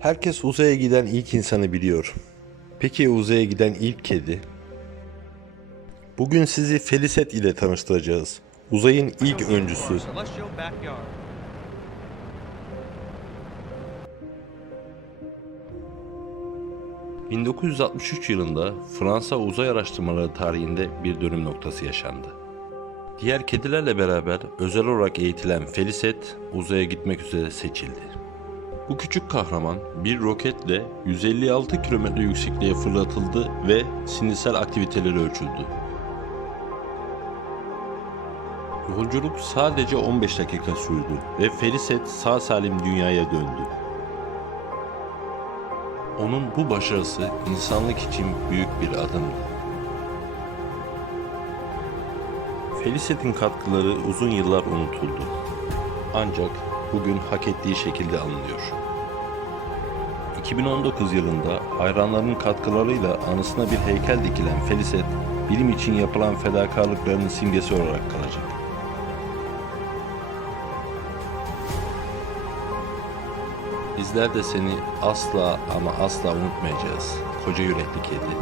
Herkes uzaya giden ilk insanı biliyor. Peki uzaya giden ilk kedi? Bugün sizi Feliset ile tanıştıracağız. Uzayın ilk öncüsü. Celestial backyard. ...1963 yılında Fransa uzay araştırmaları tarihinde bir dönüm noktası yaşandı. Diğer kedilerle beraber özel olarak eğitilen Feliset uzaya gitmek üzere seçildi. Bu küçük kahraman bir roketle 156 kilometre yüksekliğe fırlatıldı ve sinirsel aktiviteleri ölçüldü. Yolculuk sadece 15 dakika sürdü ve Feliset sağ salim dünyaya döndü. Onun bu başarısı insanlık için büyük bir adımdı. Felicet'in katkıları uzun yıllar unutuldu. Ancak bugün hak ettiği şekilde anılıyor. 2019 yılında hayranlarının katkılarıyla anısına bir heykel dikilen Felicet, bilim için yapılan fedakarlıklarının simgesi olarak kalacak. Bizler de seni asla ama asla unutmayacağız. Koca yürekli kedi.